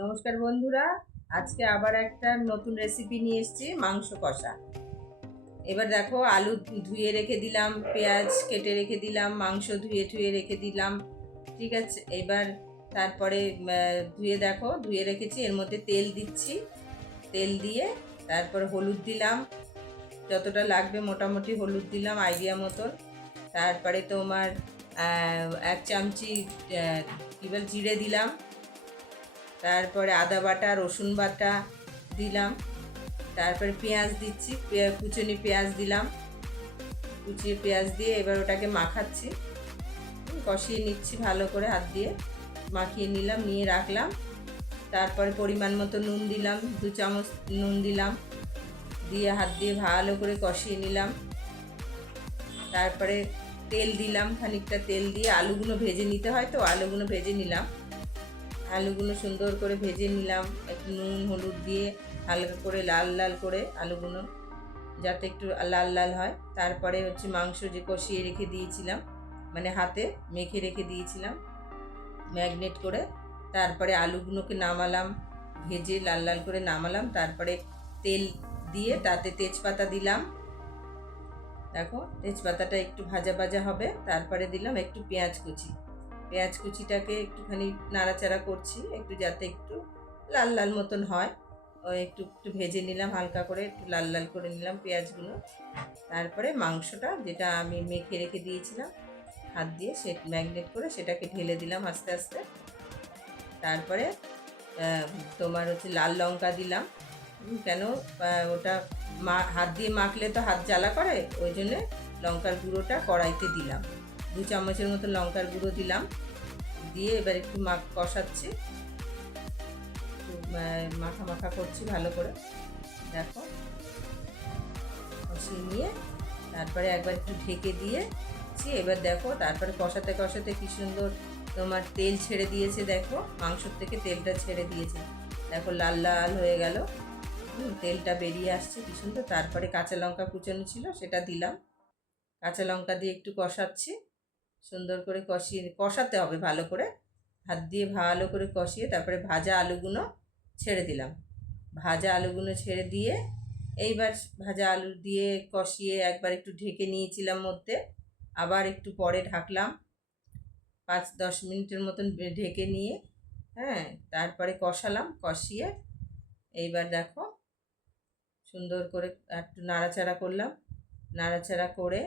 নমস্কার বন্ধুরা, আজকে আবার একটা নতুন রেসিপি নিয়ে এসেছি, মাংস কষা। এবার দেখো, আলু ধুয়ে রেখে দিলাম, পেঁয়াজ কেটে রেখে দিলাম, মাংস ধুয়ে রেখে দিলাম। ঠিক আছে, এবার তারপরে ধুয়ে রেখেছি। এর মধ্যে তেল দিচ্ছি, তেল দিয়ে তারপরে হলুদ দিলাম, যতটা লাগবে মোটামুটি হলুদ দিলাম আইডিয়া মতন। তারপরে তোমার 1 চামচি জিরে দিলাম। তারপরে আদা বাটা, রসুন বাটা দিলাম। তারপরে পেঁয়াজ দিচ্ছি, কুচনি পেঁয়াজ দিলাম। কুচিয়ে পেঁয়াজ দিয়ে এবার ওটাকে মাখাচ্ছি, কষিয়ে নিচ্ছি ভালো করে, হাত দিয়ে মাখিয়ে নিলাম, নিয়ে রাখলাম। তারপরে পরিমাণ মতো নুন দিলাম, 2 চামচ নুন দিলাম, দিয়ে হাত দিয়ে ভালো করে কষিয়ে নিলাম। তারপরে তেল দিলাম, খানিকটা তেল দিয়ে আলুগুলো ভেজে নিতে হয়, তো আলুগুলো ভেজে নিলাম। আলুগুলো সুন্দর করে ভেজে নিলাম, একটু নুন হলুদ দিয়ে হালকা করে লাল লাল করে আলুগুলো যাতে একটু লাল লাল হয়। তারপরে মাংস যে কষিয়ে রেখে দিয়েছিলাম, মানে হাতে মেখে রেখে দিয়েছিলাম ম্যাগনেট করে, তারপরে আলুগুলোকে নামালাম, ভেজে লাল লাল করে নামালাম। তারপরে তেল দিয়ে তাতে তেজপাতা দিলাম। দেখো, তেজপাতাটা একটু ভাজা ভাজা হবে, তারপরে দিলাম একটু পেঁয়াজ কুচিটাকে একটুখানি নাড়াচাড়া করছি, একটু যাতে একটু লাল লাল মতন হয়। ওই একটু একটু ভেজে নিলাম, হালকা করে একটু লাল লাল করে নিলাম পেঁয়াজগুলো। তারপরে মাংসটা যেটা আমি মেখে রেখে দিয়েছিলাম হাত দিয়ে, সে ম্যাগনেট করে সেটাকে ঢেলে দিলাম আস্তে আস্তে। তারপরে তোমার লাল লঙ্কা দিলাম। কেন ওটা হাত দিয়ে মাখলে তো হাত জ্বালা করে, ওই জন্যে লঙ্কার গুঁড়োটা কড়াইতে দিলাম। 2 চামচের মতো লঙ্কার গুঁড়ো দিলাম, দিয়ে এবার একটু কষাচ্ছি, মাখা মাখা করছি ভালো করে। দেখো, কষিয়ে নিয়ে তারপরে একবার একটু ঢেকে দিয়েছি। এবার দেখো, তারপরে কষাতে কষাতে কি সুন্দর তোমার তেল ছেড়ে দিয়েছে। দেখো, মাংসর থেকে তেলটা ছেড়ে দিয়েছে, দেখো লাল লাল হয়ে গেল, তেলটা বেরিয়ে আসছে কি সুন্দর। তারপরে কাঁচা লঙ্কা কুচানো ছিল সেটা দিলাম, কাঁচা লঙ্কা দিয়ে একটু কষাচ্ছি, সুন্দর করে কষাতে হবে ভালো করে, হাত দিয়ে ভালো করে কষিয়ে তারপরে ভাজা আলুগুলো ছেড়ে দিলাম। ভাজা আলুগুলো ছেড়ে দিয়ে এইবার ভাজা আলু দিয়ে কষিয়ে একবার একটু ঢেকে নিয়েছিলাম মধ্যে, আবার একটু পরে ঢাকলাম, 5-10 মিনিটের মতন ঢেকে নিয়ে, হ্যাঁ, তারপরে কষালাম। কষিয়ে এইবার দেখো সুন্দর করে একটু নাড়াচাড়া করলাম, নাড়াচাড়া করে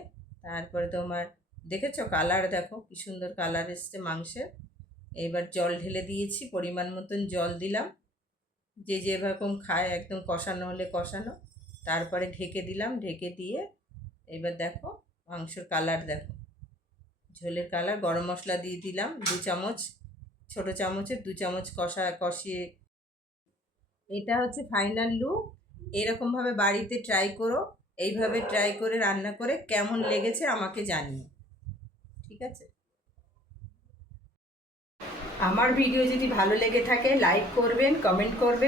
তারপরে তোমার দেখেছো কালার, দেখো কি সুন্দর কালার এসছে মাংসের। এইবার জল ঢেলে দিয়েছি, পরিমাণ মতন জল দিলাম, যে যেরকম খায়, একদম কষানো হলে কষানো। তারপরে ঢেকে দিলাম, ঢেকে দিয়ে এবার দেখো মাংসের কালার, দেখো ঝোলের কালার। গরম মশলা দিয়ে দিলাম 2 চামচ, ছোটো চামচের 2 চামচ কষিয়ে। এটা ফাইনাল লুক। এরকমভাবে বাড়িতে ট্রাই করো, এইভাবে ট্রাই করে রান্না করে কেমন লেগেছে আমাকে জানিও। ঠিক আছে, আমার ভিডিও যদি ভালো লেগে থাকে লাইক করবেন, কমেন্ট করবেন।